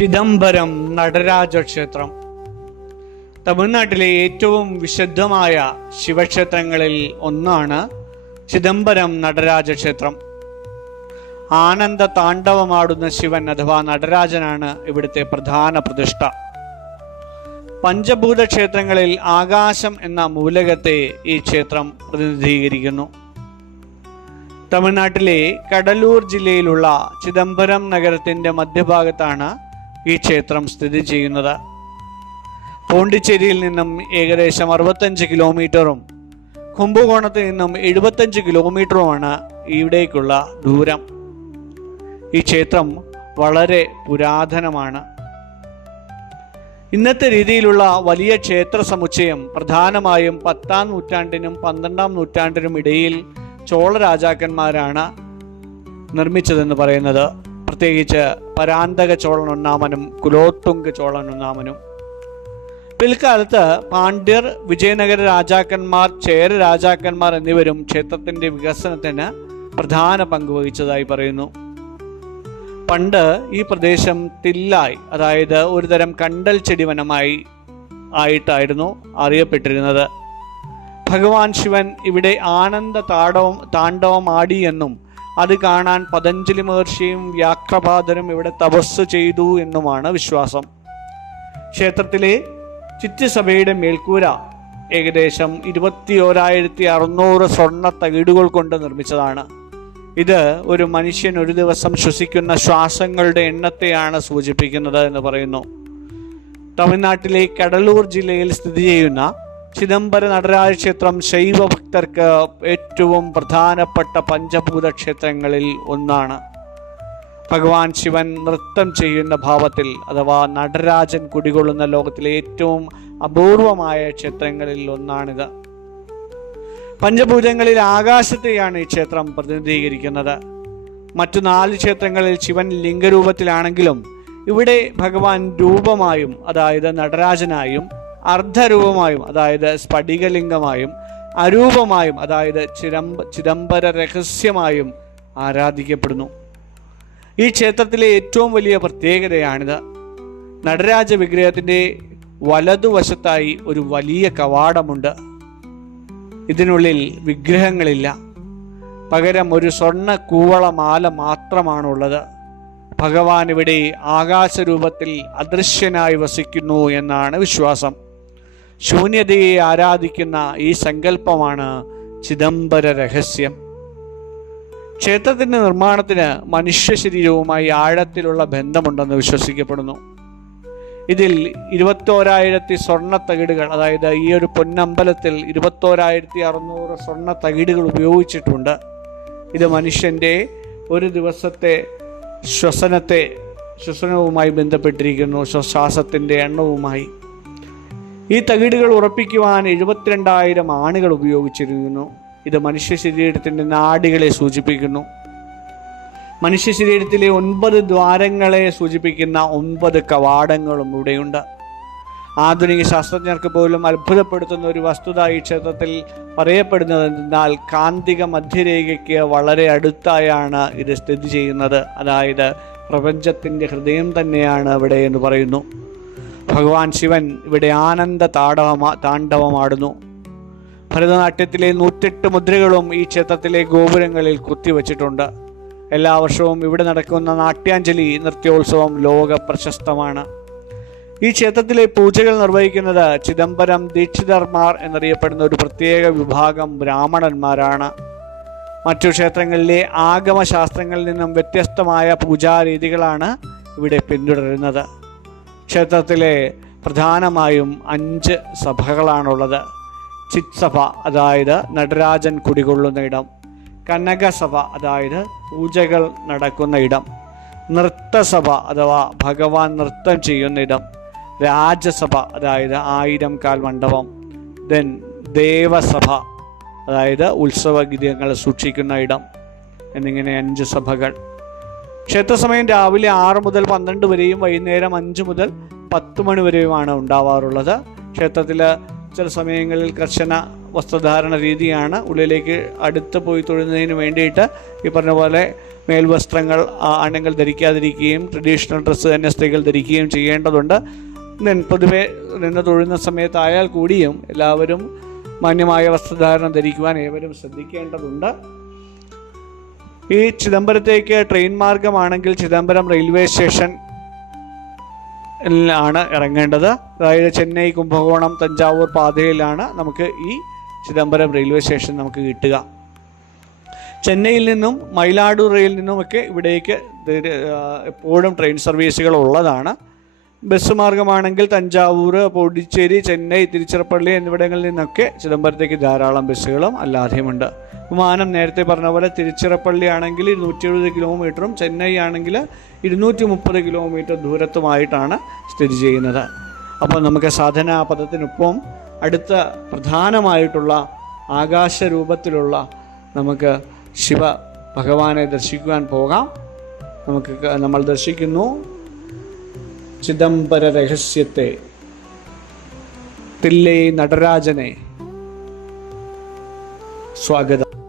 ചിദംബരം നടരാജ ക്ഷേത്രം തമിഴ്നാട്ടിലെ ഏറ്റവും വിശുദ്ധമായ ശിവക്ഷേത്രങ്ങളിൽ ഒന്നാണ് ചിദംബരം നടരാജ ക്ഷേത്രം. ആനന്ദ താണ്ഡവമാടുന്ന ശിവൻ അഥവാ നടരാജനാണ് ഇവിടുത്തെ പ്രധാന പ്രതിഷ്ഠ. പഞ്ചഭൂത ക്ഷേത്രങ്ങളിൽ ആകാശം എന്ന മൂലകത്തെ ഈ ക്ഷേത്രം പ്രതിനിധീകരിക്കുന്നു. തമിഴ്നാട്ടിലെ കടലൂർ ജില്ലയിലുള്ള ചിദംബരം നഗരത്തിൻ്റെ മധ്യഭാഗത്താണ് ഈ ക്ഷേത്രം സ്ഥിതി ചെയ്യുന്നത്. പോണ്ടിച്ചേരിയിൽ നിന്നും ഏകദേശം 65 കിലോമീറ്ററും കുംഭകോണത്ത് നിന്നും 75 കിലോമീറ്ററുമാണ് ഇവിടേക്കുള്ള ദൂരം. ഈ ക്ഷേത്രം വളരെ പുരാതനമാണ്. ഇന്നത്തെ രീതിയിലുള്ള വലിയ ക്ഷേത്ര സമുച്ചയം പ്രധാനമായും 10-ാം നൂറ്റാണ്ടിനും 12-ാം നൂറ്റാണ്ടിനും ഇടയിൽ ചോള രാജാക്കന്മാരാണ് നിർമ്മിച്ചതെന്ന് പറയുന്നത്. പ്രത്യേകിച്ച് പരാന്തക ചോളൻ ഒന്നാമനും കുലോത്തുംഗ ചോളൻ ഒന്നാമനും. പിൽക്കാലത്ത് പാണ്ഡ്യർ, വിജയനഗര രാജാക്കന്മാർ, ചേര രാജാക്കന്മാർ എന്നിവരും ക്ഷേത്രത്തിൻ്റെ വികസനത്തിന് പ്രധാന പങ്ക് വഹിച്ചതായി പറയുന്നു. പണ്ട് ഈ പ്രദേശം തില്ലായി, അതായത് ഒരുതരം കണ്ടൽ ചെടി വനമായി ആയിട്ടായിരുന്നു അറിയപ്പെട്ടിരുന്നത്. ഭഗവാൻ ശിവൻ ഇവിടെ ആനന്ദ താണ്ഡവം ആടിയെന്നും അത് കാണാൻ പതഞ്ജലി മഹർഷിയും വ്യാഘ്രപാദരും ഇവിടെ തപസ് ചെയ്തു എന്നുമാണ് വിശ്വാസം. ക്ഷേത്രത്തിലെ ചിത്യസഭയുടെ മേൽക്കൂര ഏകദേശം 21,600 സ്വർണ്ണ തകിടുകൾ കൊണ്ട് നിർമ്മിച്ചതാണ്. ഇത് ഒരു മനുഷ്യൻ ഒരു ദിവസം ശ്വസിക്കുന്ന ശ്വാസങ്ങളുടെ എണ്ണത്തെയാണ് സൂചിപ്പിക്കുന്നത് എന്ന് പറയുന്നു. തമിഴ്നാട്ടിലെ കടലൂർ ജില്ലയിൽ സ്ഥിതി ചെയ്യുന്ന ചിദംബര നടരാജ ക്ഷേത്രം ശൈവ ഭക്തർക്ക് ഏറ്റവും പ്രധാനപ്പെട്ട പഞ്ചഭൂത ക്ഷേത്രങ്ങളിൽ ഒന്നാണ്. ഭഗവാൻ ശിവൻ നൃത്തം ചെയ്യുന്ന ഭാവത്തിൽ അഥവാ നടരാജൻ കുടികൊള്ളുന്ന ലോകത്തിലെ ഏറ്റവും അപൂർവമായ ക്ഷേത്രങ്ങളിൽ ഒന്നാണിത്. പഞ്ചഭൂതങ്ങളിൽ ആകാശത്തെയാണ് ഈ ക്ഷേത്രം പ്രതിനിധീകരിക്കുന്നത്. മറ്റു 4 ക്ഷേത്രങ്ങളിൽ ശിവൻ ലിംഗരൂപത്തിലാണെങ്കിലും ഇവിടെ ഭഗവാൻ രൂപമായും, അതായത് നടരാജനായും, അർദ്ധരൂപമായും, അതായത് സ്ഫടികലിംഗമായും, അരൂപമായും, അതായത് ചിദംബര രഹസ്യമായും ആരാധിക്കപ്പെടുന്നു. ഈ ക്ഷേത്രത്തിലെ ഏറ്റവും വലിയ പ്രത്യേകതയാണിത്. നടരാജ വിഗ്രഹത്തിൻ്റെ വലതുവശത്തായി ഒരു വലിയ കവാടമുണ്ട്. ഇതിനുള്ളിൽ വിഗ്രഹങ്ങളില്ല, പകരം ഒരു സ്വർണ്ണ കൂവളമാല മാത്രമാണുള്ളത്. ഭഗവാൻ ഇവിടെ ആകാശരൂപത്തിൽ അദൃശ്യനായി വസിക്കുന്നു എന്നാണ് വിശ്വാസം. ശൂന്യതയെ ആരാധിക്കുന്ന ഈ സങ്കല്പമാണ് ചിദംബര രഹസ്യം. ക്ഷേത്രത്തിൻ്റെ നിർമ്മാണത്തിന് മനുഷ്യ ശരീരവുമായി ആഴത്തിലുള്ള ബന്ധമുണ്ടെന്ന് വിശ്വസിക്കപ്പെടുന്നു. ഇതിൽ 21,000 സ്വർണ്ണ തകിടുകൾ, അതായത് ഈ ഒരു പൊന്നമ്പലത്തിൽ 21,600 സ്വർണ്ണ തകിടുകൾ ഉപയോഗിച്ചിട്ടുണ്ട്. ഇത് മനുഷ്യൻ്റെ ഒരു ദിവസത്തെ ശ്വസനവുമായി ബന്ധപ്പെട്ടിരിക്കുന്നു, ശ്വാസത്തിൻ്റെ എണ്ണവുമായി. ഈ തകിടുകൾ ഉറപ്പിക്കുവാൻ 72,000 ആണികൾ ഉപയോഗിച്ചിരിക്കുന്നു. ഇത് മനുഷ്യ ശരീരത്തിൻ്റെ നാഡികളെ സൂചിപ്പിക്കുന്നു. മനുഷ്യ ശരീരത്തിലെ 9 ദ്വാരങ്ങളെ സൂചിപ്പിക്കുന്ന 9 കവാടങ്ങളും ഇവിടെയുണ്ട്. ആധുനിക ശാസ്ത്രജ്ഞർക്ക് പോലും അത്ഭുതപ്പെടുത്തുന്ന ഒരു വസ്തുത ഈ ക്ഷേത്രത്തിൽ പറയപ്പെടുന്നതെന്നാൽ കാന്തിക മധ്യരേഖയ്ക്ക് വളരെ അടുത്തായാണ് ഇത് സ്ഥിതി ചെയ്യുന്നത്. അതായത് പ്രപഞ്ചത്തിൻ്റെ ഹൃദയം തന്നെയാണ് ഇവിടെ എന്ന് പറയുന്നു. ഭഗവാൻ ശിവൻ ഇവിടെ ആനന്ദ താണ്ഡവമാടുന്നു. ഭരതനാട്യത്തിലെ 108 മുദ്രകളും ഈ ക്ഷേത്രത്തിലെ ഗോപുരങ്ങളിൽ കുത്തിവച്ചിട്ടുണ്ട്. എല്ലാ വർഷവും ഇവിടെ നടക്കുന്ന നാട്യാഞ്ജലി നൃത്യോത്സവം ലോക പ്രശസ്തമാണ്. ഈ ക്ഷേത്രത്തിലെ പൂജകൾ നിർവഹിക്കുന്നത് ചിദംബരം ദീക്ഷിതർമാർ എന്നറിയപ്പെടുന്ന ഒരു പ്രത്യേക വിഭാഗം ബ്രാഹ്മണന്മാരാണ്. മറ്റു ക്ഷേത്രങ്ങളിലെ ആഗമശാസ്ത്രങ്ങളിൽ നിന്നും വ്യത്യസ്തമായ പൂജാരീതികളാണ് ഇവിടെ പിന്തുടരുന്നത്. ക്ഷേത്രത്തിലെ പ്രധാനമായും 5 സഭകളാണുള്ളത്. ചിത്സഭ, അതായത് നടരാജൻ കുടികൊള്ളുന്ന ഇടം. കനകസഭ, അതായത് പൂജകൾ നടക്കുന്ന ഇടം. നൃത്തസഭ, അഥവാ ഭഗവാൻ നൃത്തം ചെയ്യുന്ന ഇടം. രാജസഭ, അതായത് 1000 കാൽ മണ്ഡപം. ദേവസഭ, അതായത് ഉത്സവഗീതങ്ങൾ സൂക്ഷിക്കുന്ന ഇടം. എന്നിങ്ങനെ 5 സഭകൾ. ക്ഷേത്രസമയം രാവിലെ 6 മുതൽ 12 വരെയും വൈകുന്നേരം 5 മുതൽ 10 മണി വരെയുമാണ് ഉണ്ടാവാറുള്ളത്. ക്ഷേത്രത്തിൽ ചില സമയങ്ങളിൽ കർശന വസ്ത്രധാരണ രീതിയാണ്. ഉള്ളിലേക്ക് അടുത്ത് പോയി തൊഴുന്നതിന് വേണ്ടിയിട്ട് ഈ പറഞ്ഞ പോലെ മേൽവസ്ത്രങ്ങൾ ആണുങ്ങൾ ധരിക്കാതിരിക്കുകയും ട്രഡീഷണൽ ഡ്രസ്സ് തന്നെ സ്ത്രീകൾ ധരിക്കുകയും ചെയ്യേണ്ടതുണ്ട്. പൊതുവെ നിന്ന് തൊഴുന്ന സമയത്തായാൽ കൂടിയും എല്ലാവരും മാന്യമായ വസ്ത്രധാരണം ധരിക്കുവാൻ ഏവരും ശ്രദ്ധിക്കേണ്ടതുണ്ട്. ഈ ചിദംബരത്തേക്ക് ട്രെയിൻ മാർഗമാണെങ്കിൽ ചിദംബരം റെയിൽവേ സ്റ്റേഷൻ ആണ് ഇറങ്ങേണ്ടത്. അതായത് ചെന്നൈ, കുംഭകോണം, തഞ്ചാവൂർ പാതയിലാണ് നമുക്ക് ഈ ചിദംബരം റെയിൽവേ സ്റ്റേഷൻ നമുക്ക് കിട്ടുക. ചെന്നൈയിൽ നിന്നും മയിലാടുറയിൽ നിന്നുമൊക്കെ ഇവിടേക്ക് എപ്പോഴും ട്രെയിൻ സർവീസുകൾ ഉള്ളതാണ്. ബസ് മാർഗമാണെങ്കിൽ തഞ്ചാവൂർ, പോണ്ടിച്ചേരി, ചെന്നൈ, തിരുച്ചിറപ്പള്ളി എന്നിവിടങ്ങളിൽ നിന്നൊക്കെ ചിദംബരത്തേക്ക് ധാരാളം ബസ്സുകളും അല്ലാതെയുമുണ്ട്. വിമാനം നേരത്തെ പറഞ്ഞ പോലെ തിരുച്ചിറപ്പള്ളി ആണെങ്കിൽ 170 കിലോമീറ്ററും ചെന്നൈ ആണെങ്കിൽ 230 കിലോമീറ്റർ ദൂരത്തുമായിട്ടാണ് സ്ഥിതി ചെയ്യുന്നത്. അപ്പോൾ നമുക്ക് സാധനാ പദത്തിനൊപ്പം അടുത്ത പ്രധാനമായിട്ടുള്ള ആകാശരൂപത്തിലുള്ള നമുക്ക് ശിവ ഭഗവാനെ ദർശിക്കുവാൻ പോകാം. നമ്മൾ ദർശിക്കുന്നു ചിദംബര രഹസ്യത്തെ, തില്ലൈ നടരാജനെ. സ്വാഗതം.